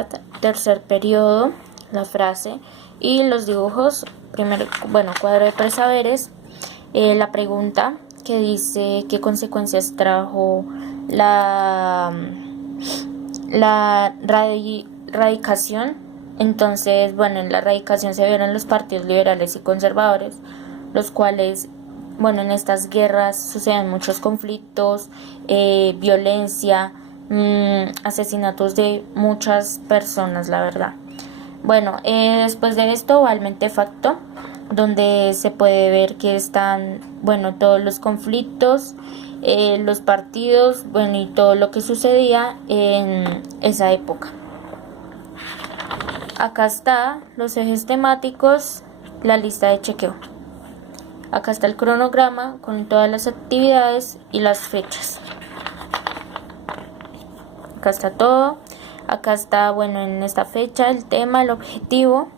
edad, tercer periodo, la frase y los dibujos. Primero, cuadro de presaberes, la pregunta que dice qué consecuencias trajo la radicación. Entonces, en la radicación se vieron los partidos liberales y conservadores, los cuales, en estas guerras suceden muchos conflictos, violencia, asesinatos de muchas personas, la verdad. Después de esto va el mentefacto, donde se puede ver que están, todos los conflictos, los partidos, y todo lo que sucedía en esa época. Acá está los ejes temáticos, la lista de chequeo. Acá está el cronograma con todas las actividades y las fechas. Acá está todo. Acá está, en esta fecha, el tema, el objetivo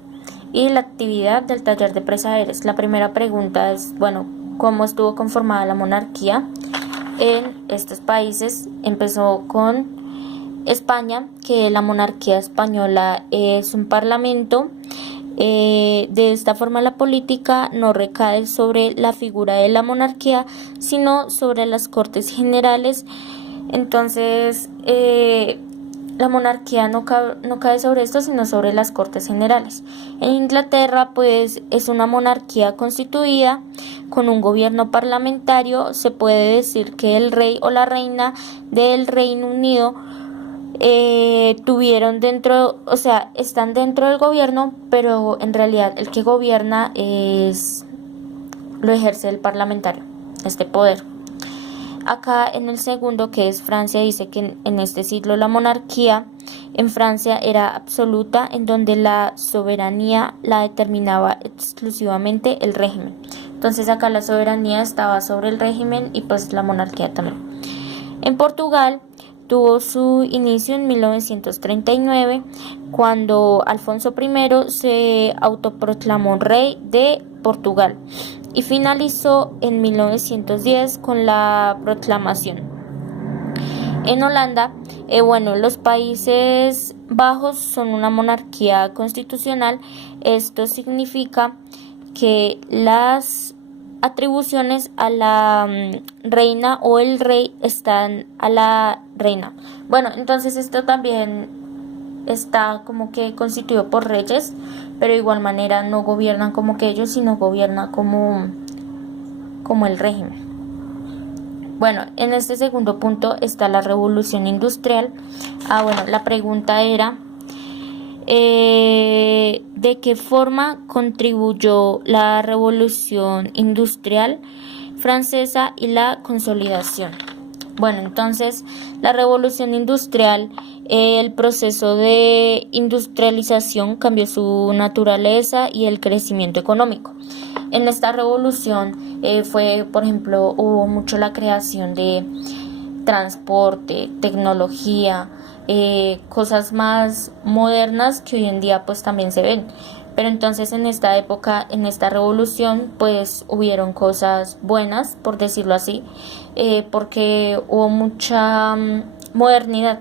y la actividad del taller de presaberes. La primera pregunta es, ¿cómo estuvo conformada la monarquía en estos países? Empezó con España, que la monarquía española es un parlamento. De esta forma la política no recae sobre la figura de la monarquía, sino sobre las Cortes Generales. Entonces, la monarquía no cae sobre esto, sino sobre las Cortes Generales. En Inglaterra, pues, es una monarquía constituida con un gobierno parlamentario. Se puede decir que el rey o la reina del Reino Unido están dentro del gobierno, pero en realidad el que gobierna lo ejerce el parlamentario, este poder. Acá en el segundo, que es Francia, dice que en este siglo la monarquía en Francia era absoluta, en donde la soberanía la determinaba exclusivamente el régimen. Entonces acá la soberanía estaba sobre el régimen y pues la monarquía también. En Portugal tuvo su inicio en 1939, cuando Alfonso I se autoproclamó rey de Portugal, y finalizó en 1910 con la proclamación. En Holanda, los Países Bajos son una monarquía constitucional. Esto significa que las atribuciones a la reina o el rey están a la reina. Entonces esto también está como que constituido por reyes, pero de igual manera no gobiernan como que ellos, sino gobierna como el régimen. En este segundo punto está la revolución industrial. La pregunta era ¿de qué forma contribuyó la revolución industrial francesa y la consolidación? Entonces la revolución industrial, el proceso de industrialización cambió su naturaleza y el crecimiento económico. En esta revolución por ejemplo, hubo mucho la creación de transporte, tecnología, cosas más modernas que hoy en día pues también se ven. Pero entonces en esta época, en esta revolución, pues hubieron cosas buenas, por decirlo así, porque hubo mucha modernidad.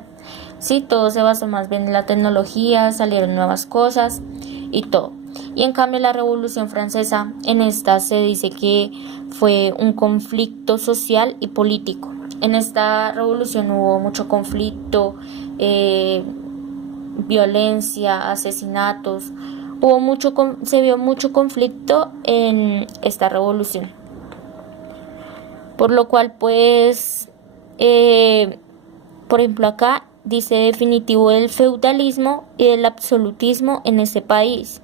Sí, todo se basó más bien en la tecnología, salieron nuevas cosas y todo. Y en cambio la Revolución Francesa, en esta se dice que fue un conflicto social y político. En esta revolución hubo mucho conflicto, violencia, asesinatos. Se vio mucho conflicto en esta revolución. Por lo cual, pues, por ejemplo, acá dice definitivo del feudalismo y del absolutismo en ese país,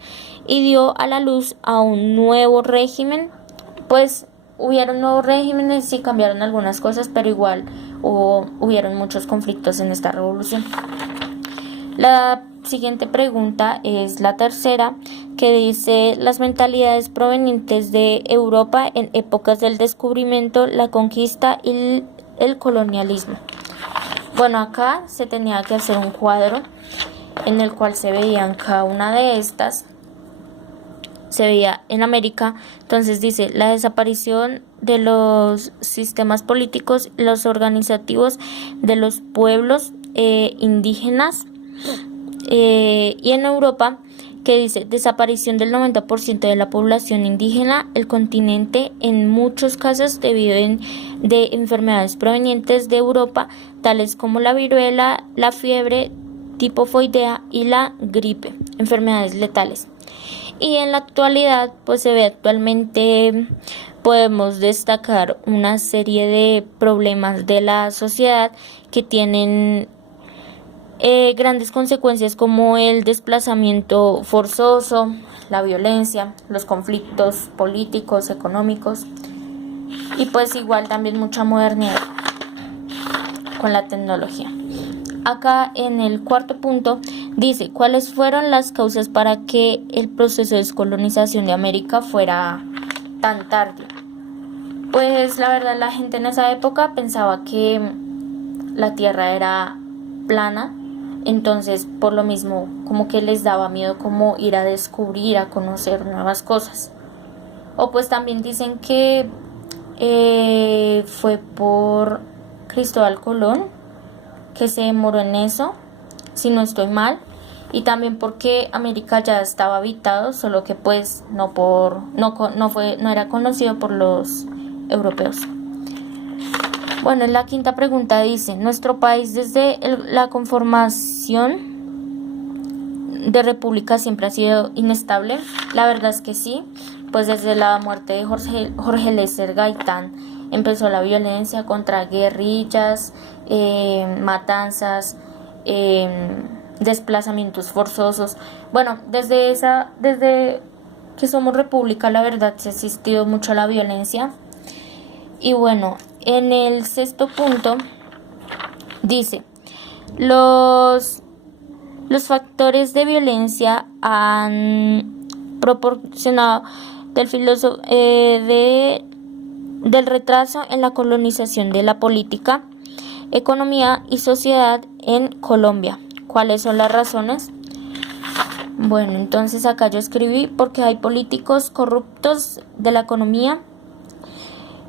y dio a la luz a un nuevo régimen. Pues hubieron nuevos regímenes y cambiaron algunas cosas, pero igual hubieron muchos conflictos en esta revolución. La siguiente pregunta es la tercera, que dice las mentalidades provenientes de Europa en épocas del descubrimiento, la conquista y el colonialismo. Acá se tenía que hacer un cuadro en el cual se veían cada una de estas. Se veía en América, entonces dice la desaparición de los sistemas políticos, los organizativos de los pueblos indígenas, Y en Europa, que dice desaparición del 90% de la población indígena, el continente en muchos casos debido de enfermedades provenientes de Europa, tales como la viruela, la fiebre tifoidea y la gripe, enfermedades letales. Y en la actualidad, pues se ve actualmente, podemos destacar una serie de problemas de la sociedad que tienen grandes consecuencias como el desplazamiento forzoso, la violencia, los conflictos políticos, económicos y pues igual también mucha modernidad con la tecnología. Acá en el cuarto punto dice cuáles fueron las causas para que el proceso de descolonización de América fuera tan tarde. Pues la verdad la gente en esa época pensaba que la tierra era plana. Entonces, por lo mismo, como que les daba miedo como ir a descubrir, a conocer nuevas cosas. O pues también dicen que fue por Cristóbal Colón que se demoró en eso, si no estoy mal. Y también porque América ya estaba habitado, solo que pues no era conocido por los europeos. Bueno, en la quinta pregunta dice, ¿nuestro país desde la conformación de república siempre ha sido inestable? La verdad es que sí, pues desde la muerte de Jorge Eliezer Gaitán empezó la violencia contra guerrillas, matanzas, desplazamientos forzosos. Bueno, desde que somos república, la verdad se ha existido mucho la violencia. Y bueno, en el sexto punto dice, los factores de violencia han proporcionado del retraso en la colonización de la política, economía y sociedad en Colombia. ¿Cuáles son las razones? Bueno, entonces acá yo escribí porque hay políticos corruptos de la economía.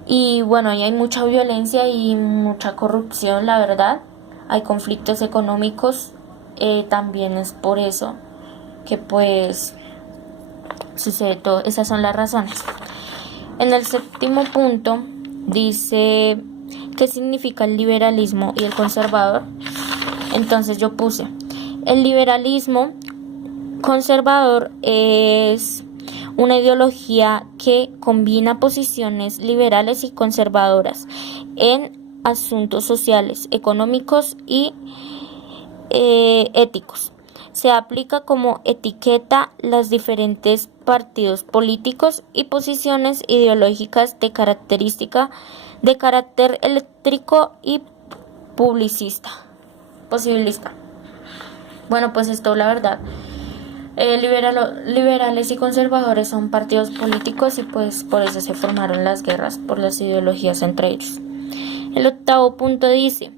Y bueno, ahí hay mucha violencia y mucha corrupción, la verdad. Hay conflictos económicos, también es por eso que pues sucede todo. Esas son las razones. En el séptimo punto dice ¿qué significa el liberalismo y el conservador? Entonces yo puse, el liberalismo conservador es una ideología que combina posiciones liberales y conservadoras en asuntos sociales, económicos y éticos. Se aplica como etiqueta los diferentes partidos políticos y posiciones ideológicas de carácter eléctrico y posibilista. Bueno, pues esto la verdad. Liberales y conservadores son partidos políticos y pues por eso se formaron las guerras, por las ideologías entre ellos. El octavo punto dice,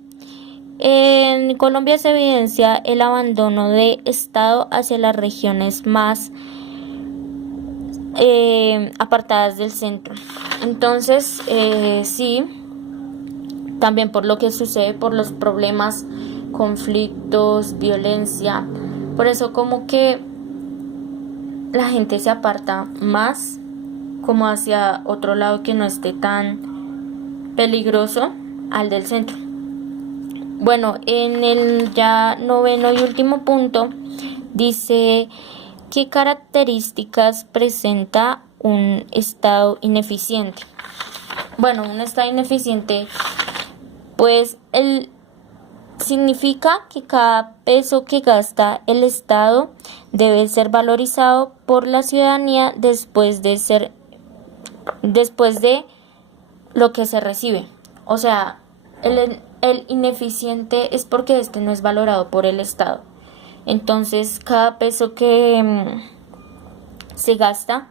en Colombia se evidencia el abandono de Estado hacia las regiones más apartadas del centro. Entonces, sí, también por lo que sucede, por los problemas, conflictos, violencia, por eso como que la gente se aparta más como hacia otro lado que no esté tan peligroso al del centro. Bueno, en el ya noveno y último punto dice ¿qué características presenta un Estado ineficiente? Bueno, un Estado ineficiente pues significa que cada peso que gasta el Estado debe ser valorizado por la ciudadanía después de lo que se recibe. O sea, el ineficiente es porque este no es valorado por el Estado. Entonces, cada peso que se gasta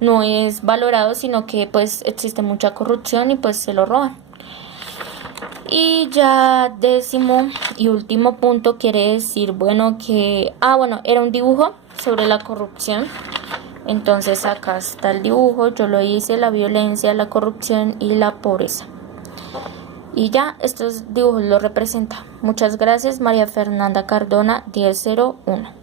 no es valorado, sino que pues existe mucha corrupción y pues se lo roban. Y ya décimo y último punto quiere decir, era un dibujo sobre la corrupción. Entonces acá está el dibujo, yo lo hice, la violencia, la corrupción y la pobreza. Y ya, estos dibujos lo representan. Muchas gracias, María Fernanda Cardona, 1001.